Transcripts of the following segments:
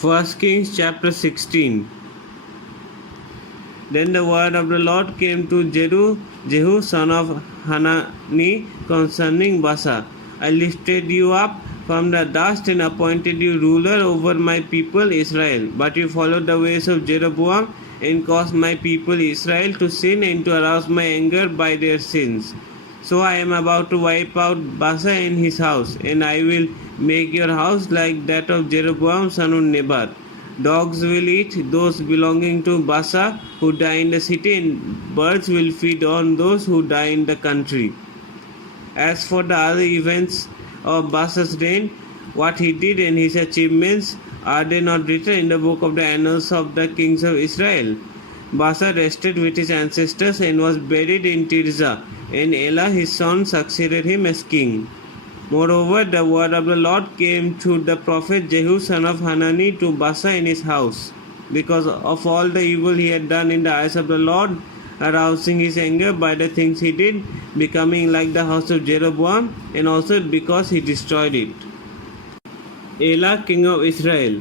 1 Kings chapter 16. Then the word of the Lord came to Jehu son of Hanani concerning Baasha. I lifted you up from the dust and appointed you ruler over my people Israel. But you followed the ways of Jeroboam and caused my people Israel to sin and to arouse my anger by their sins. So I am about to wipe out Baasha and his house, and I will make your house like that of Jeroboam son of Nebat. Dogs will eat those belonging to Baasha who die in the city, and birds will feed on those who die in the country. As for the other events of Baasha's reign, what he did and his achievements, are they not written in the book of the annals of the kings of Israel? Baasha rested with his ancestors and was buried in Tirzah, and Elah his son succeeded him as king. Moreover, the word of the Lord came to the prophet Jehu son of Hanani to Baasha in his house, because of all the evil he had done in the eyes of the Lord, arousing his anger by the things he did, becoming like the house of Jeroboam, and also because he destroyed it. Elah, king of Israel.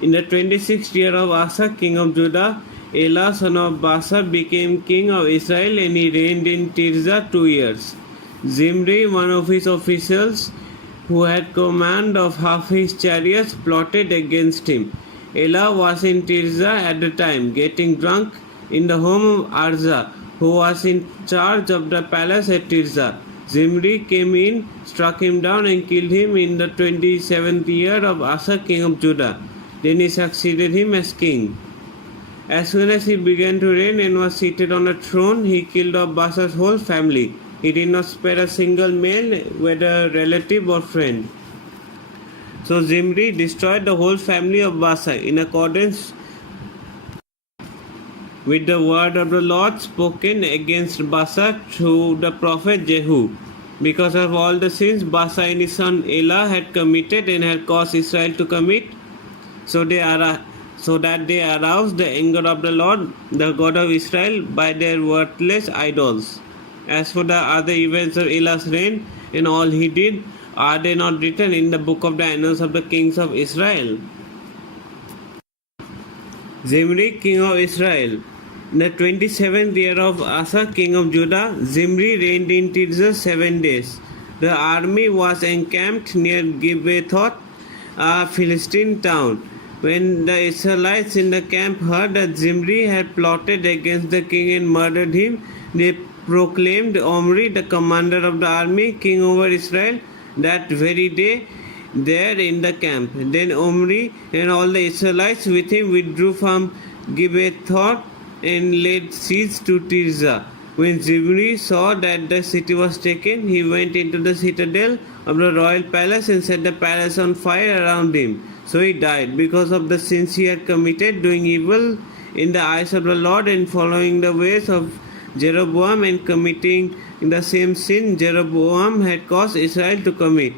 In the 26th year of Asa, king of Judah, Elah son of Baasha became king of Israel, and he reigned in Tirzah 2 years. Zimri, one of his officials, who had command of half his chariots, plotted against him. Elah was in Tirzah at the time, getting drunk in the home of Arza, who was in charge of the palace at Tirzah. Zimri came in, struck him down, and killed him in the 27th year of Asa, king of Judah. Then he succeeded him as king. As soon as he began to reign and was seated on a throne, he killed off Baasha's whole family. He did not spare a single male, whether relative or friend. So Zimri destroyed the whole family of Baasha in accordance with the word of the Lord spoken against Baasha through the prophet Jehu, because of all the sins Baasha and his son Elah had committed and had caused Israel to commit, so that they aroused the anger of the Lord, the God of Israel, by their worthless idols. As for the other events of Elah's reign and all he did, are they not written in the book of the annals of the kings of Israel? Zimri, king of Israel. In the 27th year of Asa, king of Judah, Zimri reigned in Tirzah 7 days. The army was encamped near Gibbethot, a Philistine town. When the Israelites in the camp heard that Zimri had plotted against the king and murdered him, they proclaimed Omri, the commander of the army, king over Israel, that very day there in the camp. Then Omri and all the Israelites with him withdrew from Gibbethot and laid siege to Tirzah. When Zimri saw that the city was taken, he went into the citadel of the royal palace and set the palace on fire around him. So he died because of the sins he had committed, doing evil in the eyes of the Lord and following the ways of Jeroboam and committing the same sin Jeroboam had caused Israel to commit.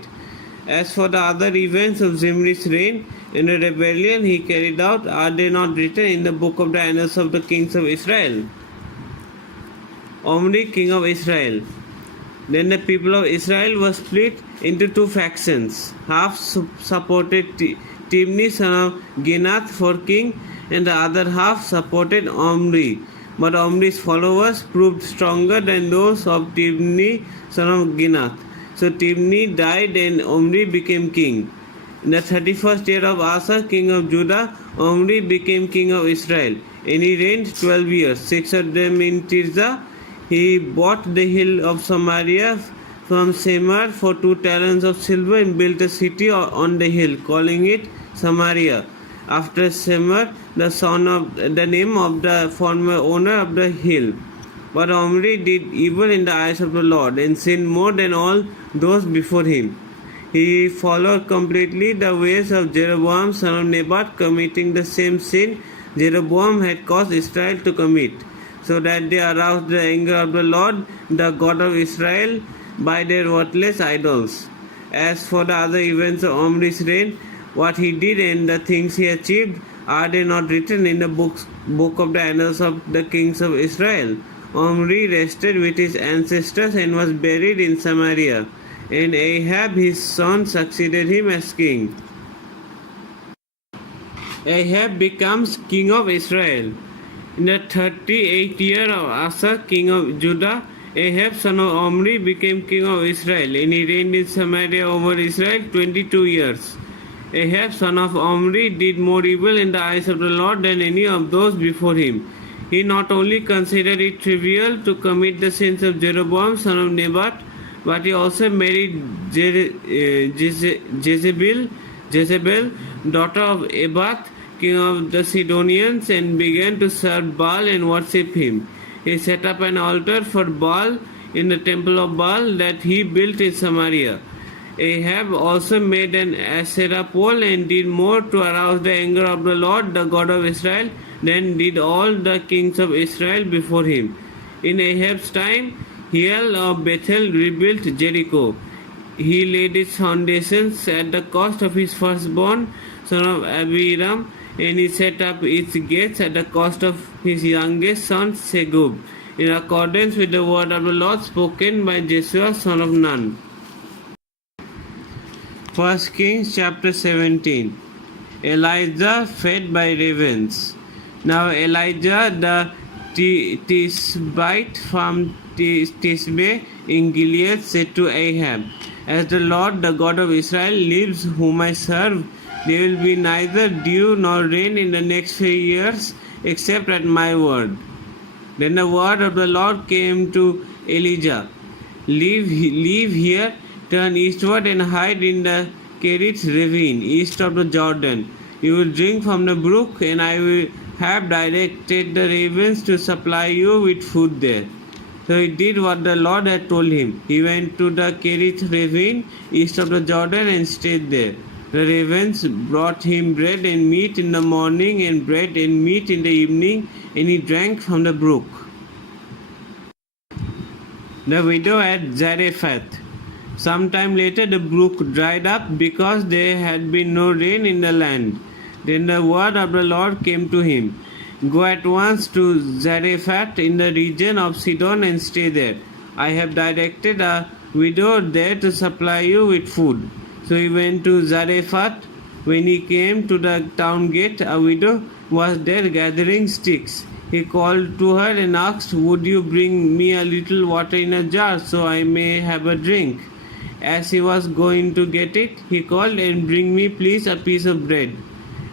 As for the other events of Zimri's reign and the rebellion he carried out, are they not written in the book of the annals of the kings of Israel? Omri, king of Israel. Then the people of Israel were split into 2 factions. Half supported Tibni son of Ginath for king, and the other half supported Omri. But Omri's followers proved stronger than those of Tibni son of Ginath. So Tibni died and Omri became king. In the 31st year of Asa, king of Judah, Omri became king of Israel, and he reigned 12 years, 6 of them in Tirzah. He bought the hill of Samaria from Semar for 2 talents of silver and built a city on the hill, calling it Samaria, after Semar, the name of the former owner of the hill. But Omri did evil in the eyes of the Lord and sinned more than all those before him. He followed completely the ways of Jeroboam son of Nebat, committing the same sin Jeroboam had caused Israel to commit, so that they aroused the anger of the Lord, the God of Israel, by their worthless idols. As for the other events of Omri's reign, what he did and the things he achieved, are they not written in the book of the annals of the kings of Israel? Omri rested with his ancestors and was buried in Samaria, and Ahab his son succeeded him as king. Ahab becomes king of Israel. In the 38th year of Asa, king of Judah, Ahab, son of Omri, became king of Israel, and he reigned in Samaria over Israel 22 years. Ahab, son of Omri, did more evil in the eyes of the Lord than any of those before him. He not only considered it trivial to commit the sins of Jeroboam, son of Nebat, but he also married Jezebel, daughter of Ebath, king of the Sidonians, and began to serve Baal and worship him. He set up an altar for Baal in the temple of Baal that he built in Samaria. Ahab also made an Asherah pole and did more to arouse the anger of the Lord, the God of Israel, than did all the kings of Israel before him. In Ahab's time, Hiel of Bethel rebuilt Jericho. He laid its foundations at the cost of his firstborn, son of Abiram, and he set up its gates at the cost of his youngest son Segub, in accordance with the word of the Lord spoken by Joshua, son of Nun. 1 Kings chapter 17. Elijah fed by ravens. Now Elijah the Tishbite from Tishbe in Gilead said to Ahab, As the Lord, the God of Israel, lives, whom I serve, there will be neither dew nor rain in the next few years, except at my word. Then the word of the Lord came to Elijah, Leave here, turn eastward and hide in the Kerith ravine, east of the Jordan. You will drink from the brook, and I will have directed the ravens to supply you with food there. So he did what the Lord had told him. He went to the Kerith ravine, east of the Jordan, and stayed there. The ravens brought him bread and meat in the morning, and bread and meat in the evening, and he drank from the brook. The widow at Zarephath. Some time later the brook dried up because there had been no rain in the land. Then the word of the Lord came to him, Go at once to Zarephath in the region of Sidon and stay there. I have directed a widow there to supply you with food. So he went to Zarephath. When he came to the town gate, a widow was there gathering sticks. He called to her and asked, Would you bring me a little water in a jar so I may have a drink? As he was going to get it, he called, And bring me please a piece of bread.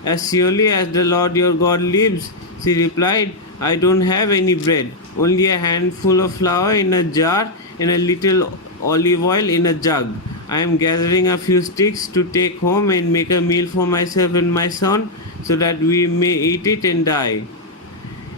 As surely as the Lord your God lives, she replied, I don't have any bread, only a handful of flour in a jar and a little olive oil in a jug. I am gathering a few sticks to take home and make a meal for myself and my son, so that we may eat it and die.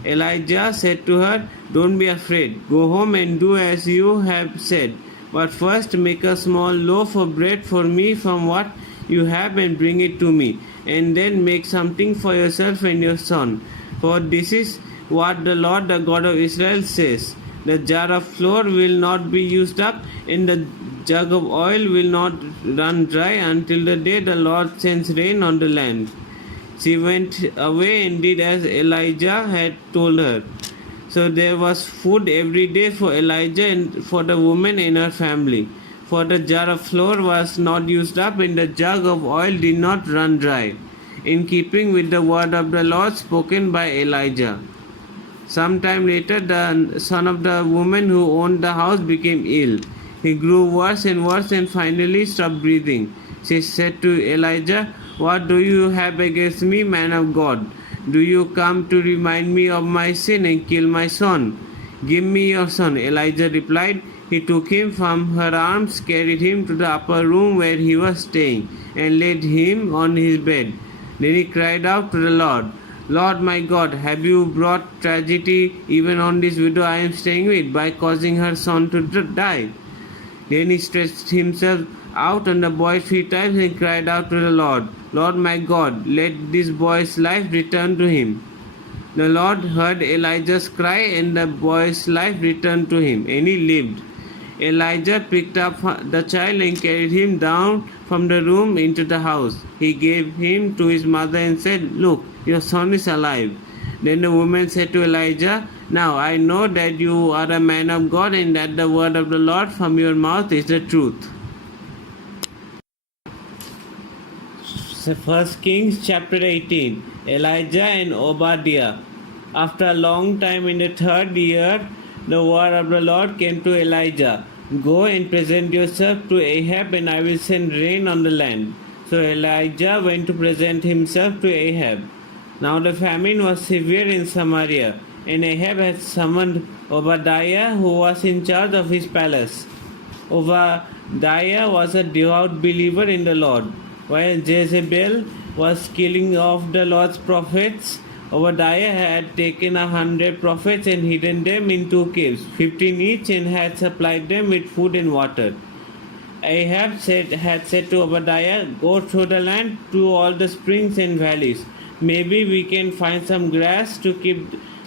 Elijah said to her, Don't be afraid. Go home and do as you have said. But first make a small loaf of bread for me from what you have and bring it to me. And then make something for yourself and your son. For this is what the Lord, the God of Israel, says. The jar of flour will not be used up, and the jug of oil will not run dry until the day the Lord sends rain on the land. She went away and did as Elijah had told her. So there was food every day for Elijah and for the woman and her family. For the jar of flour was not used up, and the jug of oil did not run dry, in keeping with the word of the Lord spoken by Elijah. Some time later, the son of the woman who owned the house became ill. He grew worse and worse and finally stopped breathing. She said to Elijah, What do you have against me, man of God? Do you come to remind me of my sin and kill my son? Give me your son. Elijah replied. He took him from her arms, carried him to the upper room where he was staying, and laid him on his bed. Then he cried out to the Lord, Lord my God, have you brought tragedy even on this widow I am staying with by causing her son to die? Then he stretched himself out on the boy 3 times and cried out to the Lord, Lord my God, let this boy's life return to him. The Lord heard Elijah's cry, and the boy's life returned to him, and he lived. Elijah picked up the child and carried him down from the room into the house. He gave him to his mother and said, Look, your son is alive. Then the woman said to Elijah, Now I know that you are a man of God, and that the word of the Lord from your mouth is the truth. First Kings chapter 18. Elijah and Obadiah. After a long time, in the third year, the word of the Lord came to Elijah. Go and present yourself to Ahab, and I will send rain on the land. So Elijah went to present himself to Ahab. Now the famine was severe in Samaria, and Ahab had summoned Obadiah, who was in charge of his palace. Obadiah was a devout believer in the Lord. While Jezebel was killing off the Lord's prophets, Obadiah had taken 100 prophets and hidden them in 2 caves, 15 each, and had supplied them with food and water. Ahab had said to Obadiah, "Go through the land to all the springs and valleys. Maybe we can find some grass to keep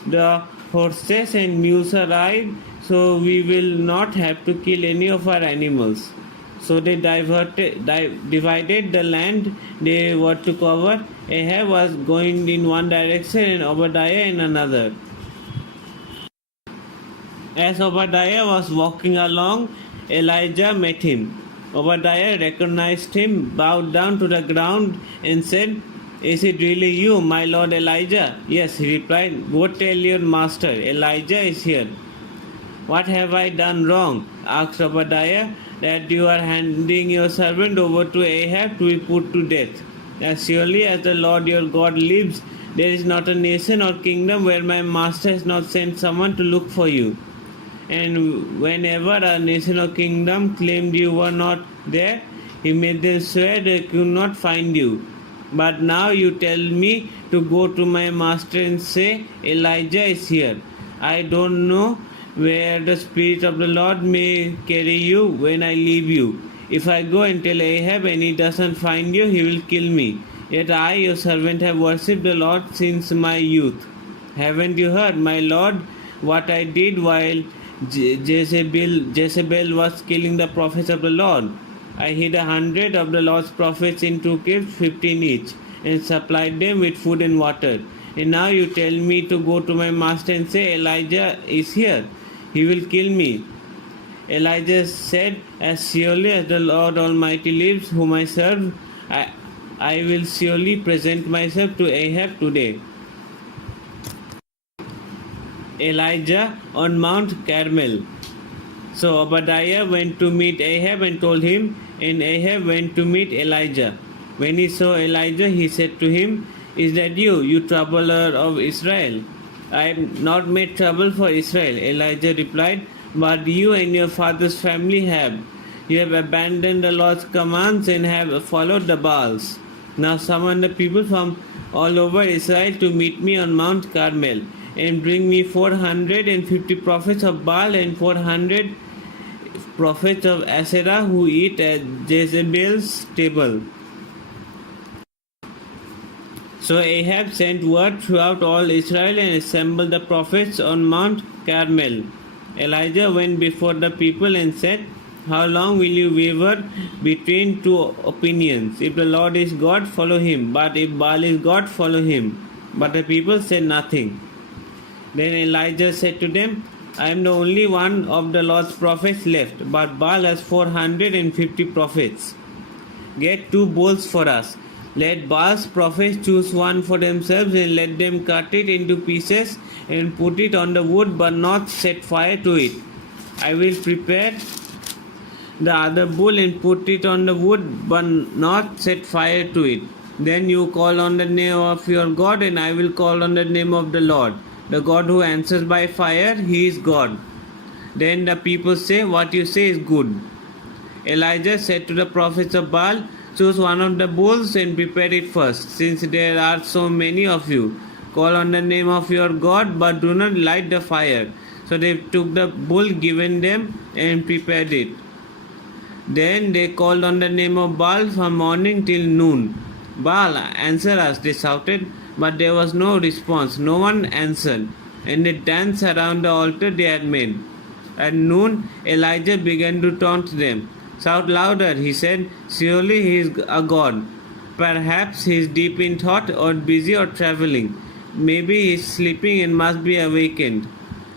the horses and mules alive, so we will not have to kill any of our animals." So they divided the land they were to cover. Ahab was going in one direction and Obadiah in another. As Obadiah was walking along, Elijah met him. Obadiah recognized him, bowed down to the ground, and said, "Is it really you, my lord Elijah?" "Yes," he replied. "Go tell your master, Elijah is here." "What have I done wrong?" asked Obadiah, "that you are handing your servant over to Ahab to be put to death? As surely as the Lord your God lives, there is not a nation or kingdom where my master has not sent someone to look for you. And whenever a nation or kingdom claimed you were not there, he made them swear they could not find you. But now you tell me to go to my master and say, Elijah is here. I don't know where the Spirit of the Lord may carry you when I leave you. If I go and tell Ahab and he doesn't find you, he will kill me. Yet I, your servant, have worshipped the Lord since my youth. Haven't you heard, my Lord, what I did while Jezebel was killing the prophets of the Lord? I hid 100 of the Lord's prophets in 2 caves, 15 each, and supplied them with food and water. And now you tell me to go to my master and say, Elijah is here. He will kill me. Elijah said, As surely as the Lord Almighty lives, whom I serve, I will surely present myself to Ahab today. Elijah on Mount Carmel. So Obadiah went to meet Ahab and told him, and Ahab went to meet Elijah. When he saw Elijah, he said to him, Is that you, you troubler of Israel? I have not made trouble for Israel, Elijah replied, but you and your father's family have. You have abandoned the Lord's commands and have followed the Baals. Now summon the people from all over Israel to meet me on Mount Carmel, and bring me 450 prophets of Baal and 400 prophets of Asherah who eat at Jezebel's table. So Ahab sent word throughout all Israel and assembled the prophets on Mount Carmel. Elijah went before the people and said, How long will you waver between two opinions? If the Lord is God, follow him, but if Baal is God, follow him. But the people said nothing. Then Elijah said to them, I am the only one of the Lord's prophets left, but Baal has 450 prophets. Get 2 bulls for us. Let Baal's prophets choose one for themselves, and let them cut it into pieces and put it on the wood, but not set fire to it. I will prepare the other bull and put it on the wood, but not set fire to it. Then you call on the name of your God, and I will call on the name of the Lord. The God who answers by fire, he is God. Then the people say, What you say is good. Elijah said to the prophets of Baal, Choose one of the bulls and prepare it first, since there are so many of you. Call on the name of your God, but do not light the fire. So they took the bull given them and prepared it. Then they called on the name of Baal from morning till noon. Baal, answer us, they shouted, but there was no response. No one answered, and they danced around the altar they had made. At noon, Elijah began to taunt them. Shout louder, he said, surely he is a god. Perhaps he is deep in thought, or busy, or traveling. Maybe he is sleeping and must be awakened.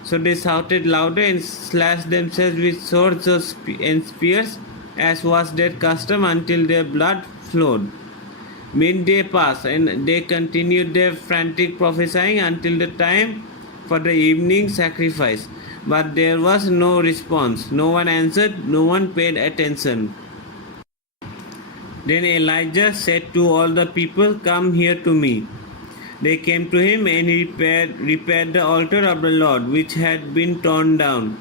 So they shouted louder and slashed themselves with swords and spears, as was their custom, until their blood flowed. Midday passed, and they continued their frantic prophesying until the time for the evening sacrifice. But there was no response. No one answered, no one paid attention. Then Elijah said to all the people, "Come here to me." They came to him, and he repaired the altar of the Lord, which had been torn down.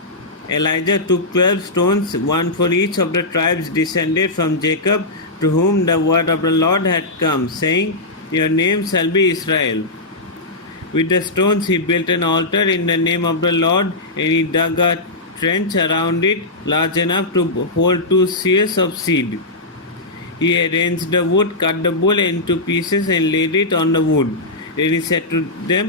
Elijah took 12 stones, one for each of the tribes descended from Jacob, to whom the word of the Lord had come, saying, "Your name shall be Israel." With the stones he built an altar in the name of the Lord, and he dug a trench around it large enough to hold 2 seahs of seed. He arranged the wood, cut the bull into pieces, and laid it on the wood. Then he said to them,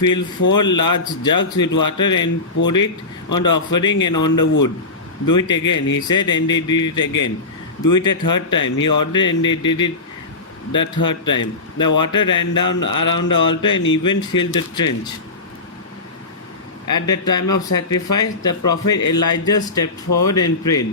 "Fill 4 large jugs with water and pour it on the offering and on the wood." "Do it again," he said, and they did it again. "Do it a 3rd time," he ordered, and they did it the 3rd time. The water ran down around the altar and even filled the trench. At the time of sacrifice, the prophet Elijah stepped forward and prayed,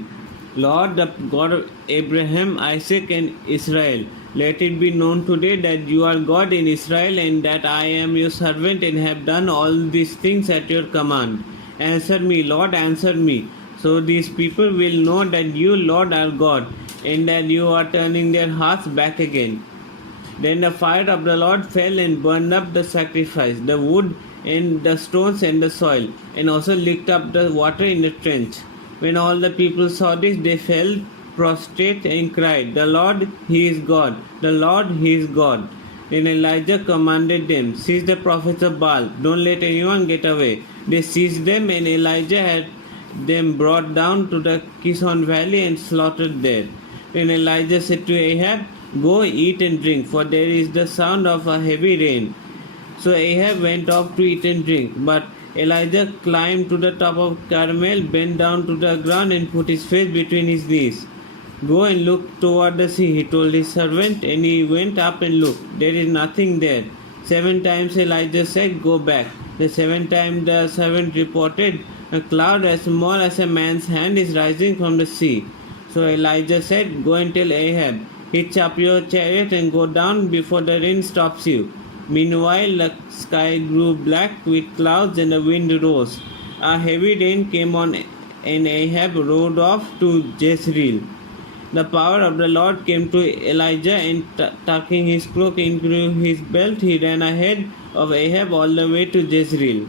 "Lord, the God of Abraham, Isaac, and Israel, let it be known today that you are God in Israel, and that I am your servant and have done all these things at your command. Answer me, Lord, answer me, so these people will know that you, Lord, are God, and that you are turning their hearts back again." Then the fire of the Lord fell and burned up the sacrifice, the wood, and the stones, and the soil, and also licked up the water in the trench. When all the people saw this, they fell prostrate and cried, "The Lord, He is God! The Lord, He is God!" Then Elijah commanded them, "Seize the prophets of Baal. Don't let anyone get away." They seized them, and Elijah had them brought down to the Kishon valley and slaughtered there. Then Elijah said to Ahab, "Go, eat and drink, for there is the sound of a heavy rain." So Ahab went off to eat and drink. But Elijah climbed to the top of Carmel, bent down to the ground, and put his face between his knees. "Go and look toward the sea," he told his servant, and he went up and looked. There is nothing there. 7 times Elijah said, "Go back." The 7th time the servant reported, "A cloud as small as a man's hand is rising from the sea." So Elijah said, "Go and tell Ahab, hitch up your chariot and go down before the rain stops you." Meanwhile the sky grew black with clouds and the wind rose. A heavy rain came on, and Ahab rode off to Jezreel. The power of the Lord came to Elijah, and tucking his cloak into his belt, he ran ahead of Ahab all the way to Jezreel.